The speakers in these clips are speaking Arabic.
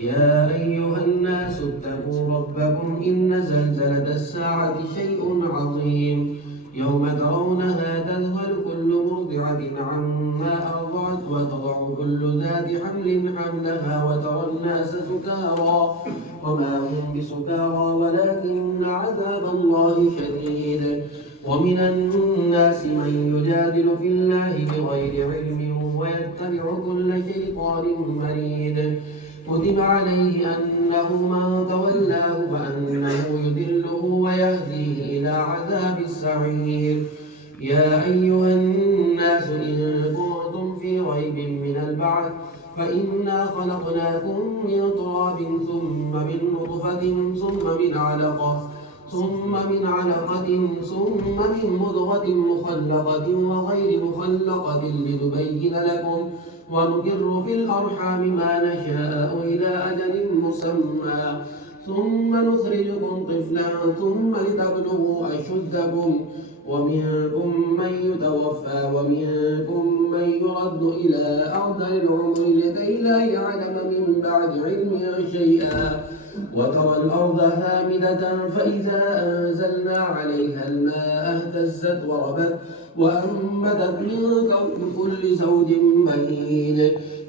يا أيها الناس اتقوا ربكم إن زلزلة الساعة شيء عظيم يوم ترونها تذهل كل مرضعة عما أرضعت وتضع كل ذات حمل حملها وترى الناس سكارى وما هم بسكارى ولكن عذاب الله شديد. ومن الناس من يجادل في الله بغير علم ويتبع كل شيطان مريد كتب عليه أنه من تولاه فأنه يذله ويهديه إلى عذاب السعير. يا أيها الناس إن كنتم في ريب من البعث فإنا خلقناكم من تراب ثم من نطفة ثم من علقة ثم من مضغة مخلقة وغير مخلقة لنبين لكم ونقر في الأرحام ما نشاء إلى أجل مسمى ثم نخرجكم طفلا ثم لتبلغوا أشدكم ومنكم من يتوفى ومنكم من يرد إلى أرض العمر لكي لا يعلم من بعد علم شيئا وترى الأرض هامدة فإذا أنزلنا عليها الماء اهتزت وربت وأنبتت من كل زوج بهيج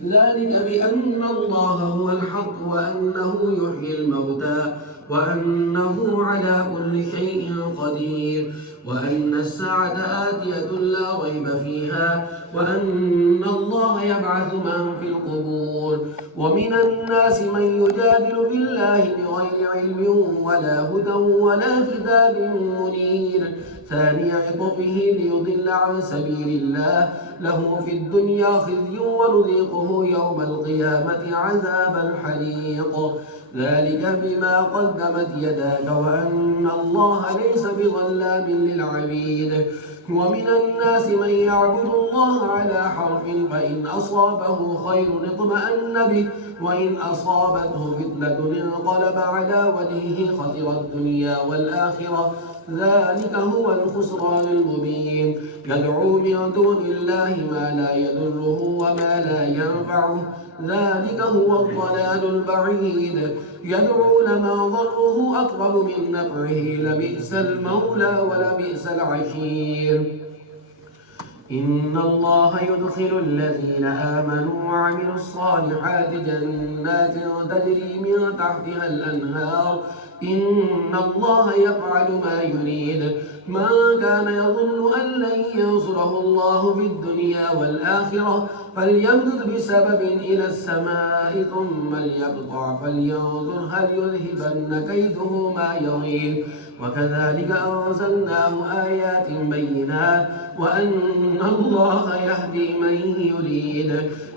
ذلك بأن الله هو الحق وأنه يحيي الموتى وأنه على كل شيء قدير وأن الساعة آتية لا ريب فيها وأن الله يبعث من في القبور. ومن الناس من يجادل في الله بغير علم ولا هدى ولا كتاب منير ثاني عطفه ليضل عن سبيل الله له في الدنيا خزي ونذيقه يوم القيامة عذاب الحريق ذلك بما قدمت يداك وأن الله ليس بظلام للعبيد. ومن الناس من يعبد الله على حرف فإن أصابه خير اطمأن به وإن أصابته فتنة انقلب على وجهه خسر الدنيا والآخرة ذلك هو الخسران المبين يدعو من دون الله ما لا يضره وما لا ينفعه ذلك هو الضلال البعيد يدعو لما ضره أقرب من نفعه لبئس المولى ولبئس العشير. إن الله يدخل الذين آمنوا وعملوا الصالحات جنات تجري من تحتها الأنهار إن الله يفعل ما يريد من كان يظن أن لن ينصره الله في الدنيا والآخرة فليمدد بسبب إلى السماء ثم ليقطع فلينظر هل يذهبن كيده ما يغيظ وكذلك أنزلناه آيات بينات وأن الله يهدي من يريد.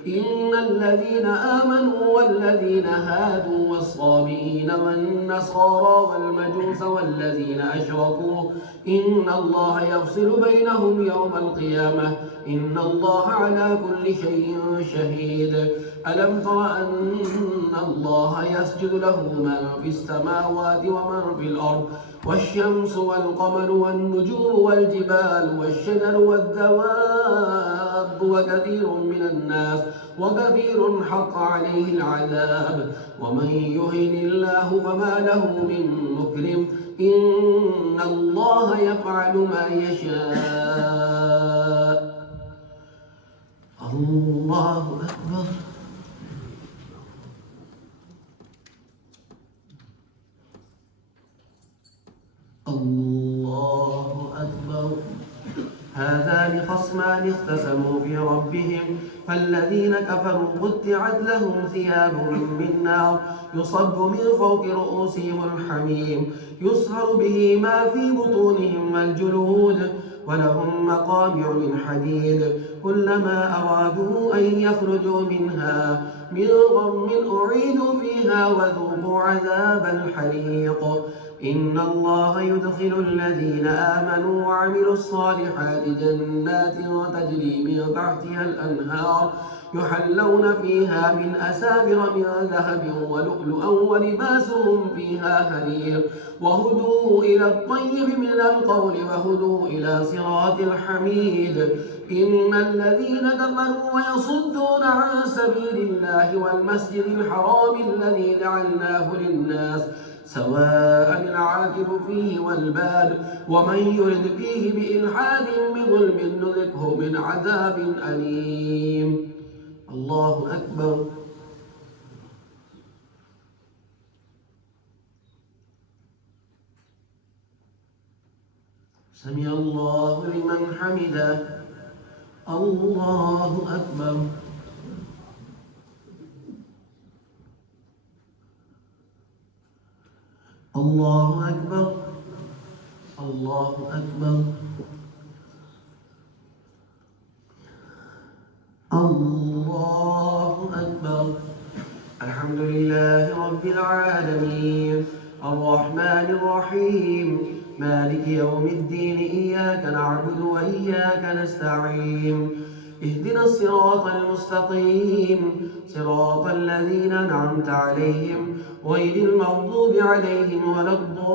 إن الذين آمنوا والذين هادوا والصابئين والنصارى والمجوس والذين أشركوا إن الله يفصل بينهم يوم القيامة إن الله على كل شيء شهيد. ألم تر أن الله يسجد له من في السماوات ومن في الأرض والشمس والقمر والنجوم والجبال والشجر والدواب وكثير حق عليه العذاب ومن يهن الله فما له من مكرم إن الله يفعل ما يشاء. الله أكبر. الله أكبر. هذان خصمان اختصموا في ربهم فالذين كفروا قطعت لهم ثياب من نار يصب من فوق رؤوسهم الحميم يصهر به ما في بطونهم والجلود ولهم مقامع من حديد كلما أرادوا أن يخرجوا منها من غم أعيدوا فيها وذوقوا عذاب الحريق. إن الله يدخل الذين آمنوا وعملوا الصالحات جنات تجري من تحتها الأنهار يحلون فيها من أساور من ذهب ولؤلؤا ولباسهم فيها حرير وهدوا إلى الطيب من القول وهدوا إلى صراط الحميد. إن الذين كفروا ويصدون عن سبيل الله والمسجد الحرام الذي جعلناه للناس سواء العاكف فيه والباد ومن يرد فيه بإلحاد بظلم نذقه من عذاب أليم. الله أكبر. سمع الله لمن حمده. الله أكبر. الله أكبر. الله أكبر. الله أكبر. الحمد لله رب العالمين الرحمن الرحيم مالك يوم الدين إياك نعبد وإياك نستعين اهدنا الصراط المستقيم صراط الذين أنعمت عليهم غير المغضوب عليهم ولا الضالين.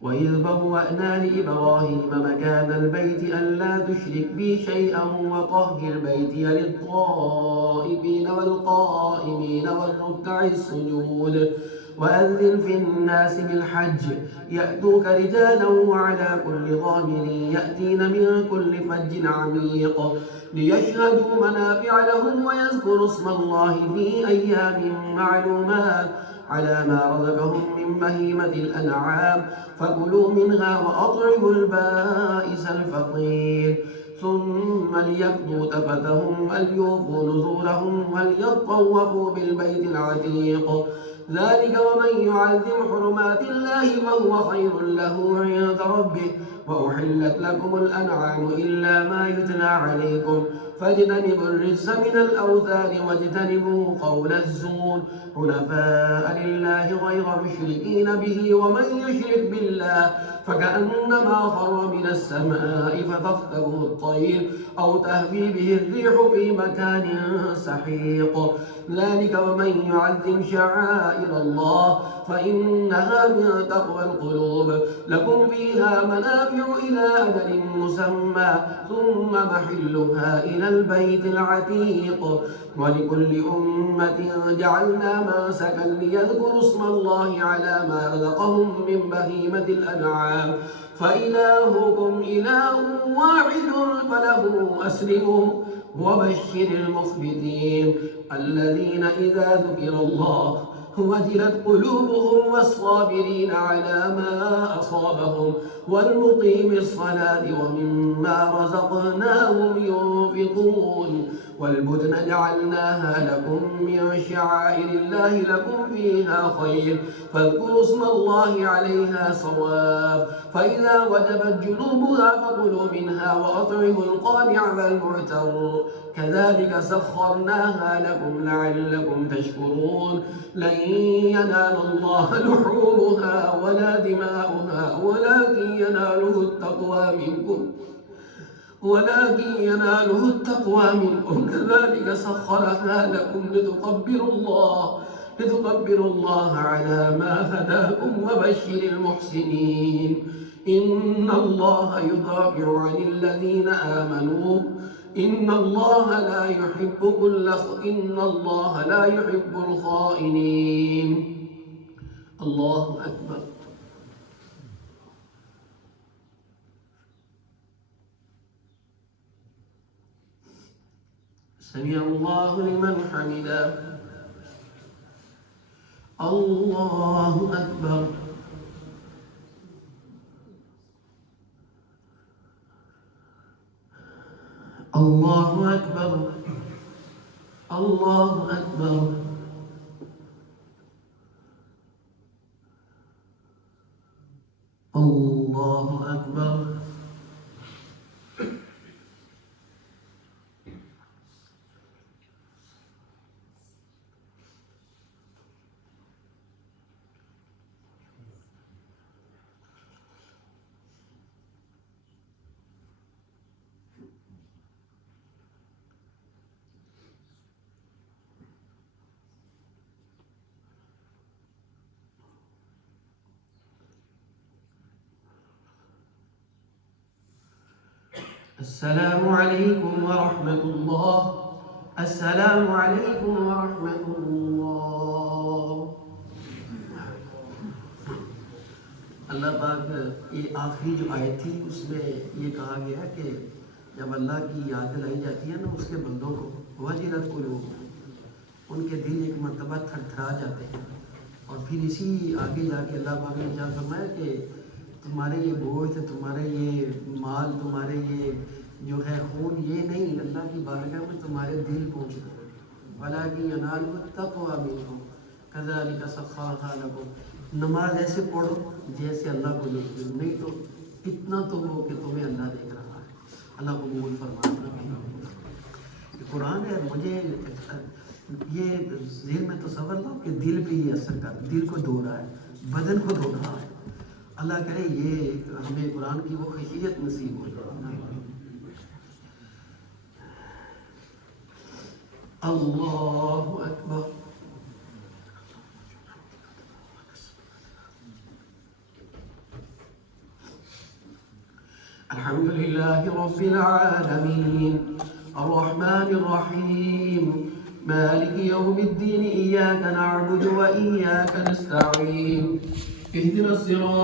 وإذ بوأنا لإبراهيم مكان البيت ألا تشرك بي شيئا وطهر بيتي للطائفين والقائمين والركع السجود وأذن في الناس بالحج يأتوك رجالا وعلى كل ضامر يأتين من كل فج عميق ليشهدوا منافع لهم ويذكروا اسم الله في أيام معلومات على ما رزقهم من بهيمة الأنعام فكلوا منها وأطعموا البائس الفقير ثم ليقضوا تفتهم وليوفوا نذورهم وليطوفوا بالبيت العتيق ذلك ومن يعظم حرمات الله فهو خير له عند ربه وأحلت لكم الأنعام إلا ما يتلى عليكم فاجتنبوا الرجس من الأوثان واجتنبوا قول الزور حنفاء لله غير مشركين به ومن يشرك بالله فكأنما خر من السماء فتخطفه الطير أو تهوي به الريح في مكان سحيق ذلك ومن يعظم شعائر الله فإنها من تقوى القلوب لكم فيها منافع إلى أجل مسمى ثم محلها إلى البيت العتيق ولكل أمة جعلنا منسكا ليذكروا اسم الله على ما رزقهم من بهيمة الأنعام فإلهكم إله واحد فله أسلموا وبشر المخبتين الذين إذا ذكر الله وجلت قلوبهم والصابرين على ما أصابهم والمقيم الصلاة ومما رزقناهم ينفقون والبدن جعلناها لكم من شعائر الله لكم فيها خير فاذكروا اسم الله عليها صواف فإذا وجبت جنوبها فكلوا منها وأطعموا القانع والمعتر كذلك سخرناها لكم لعلكم تشكرون لن ينال الله لحومها ولا دماؤها ولكن يناله التقوى منكم كذلك سخرها لكم لتكبروا الله على ما هداكم وبشر المحسنين إن الله يدافع عن الذين آمنوا إن الله لا يحب الخائنين. الله أكبر. سمع الله لمن حمده. الله أكبر. الله أكبر. الله أكبر. الله أكبر. السلام علیکم ورحمۃ اللہ، السلام علیکم ورحمۃ اللہ۔ اللہ پاک یہ آخری جو آیت تھی اس میں یہ کہا گیا کہ جب اللہ کی یاد دلائی جاتی ہے نا اس کے بندوں کو، وجلت قلوبہم، ان کے دل ایک مرتبہ تھر تھرا جاتے ہیں۔ اور پھر اسی آگے جا کے اللہ پاک نے کیا فرمایا کہ تمہارے یہ گوشت، تمہارے یہ مال، تمہارے یہ جو ہے خون، یہ نہیں، اللہ کی بارگاہ میں تمہارے دل پہنچتا ہے۔ وَلَٰكِن يَنَالُهُ التَّقْوَىٰ مِنكُمْ كَذَٰلِكَ سَخَّرَهَا لَكُمْ۔ نماز ایسے پڑھو جیسے اللہ کو دیکھتے ہو، نہیں تو اتنا تو ہو کہ تمہیں اللہ دیکھ رہا ہے۔ اللہ قبول فرمائے۔ یہ قرآن ہے، مجھے یہ ذہن میں تصور لاؤ کہ دل پہ یہ اثر کر، دل کو دھو رہا ہے، بدن کو دھو رہا ہے۔ اللہ کرے یہ ہمیں قرآن کی وہ خیریت نصیب ہو جائے۔ اللہ اکبر۔ الحمد للہ رب العالمین الرحمن الرحیم مالک یوم الدین ایاک نعبد و ایاک نستعین اہدنا الصراط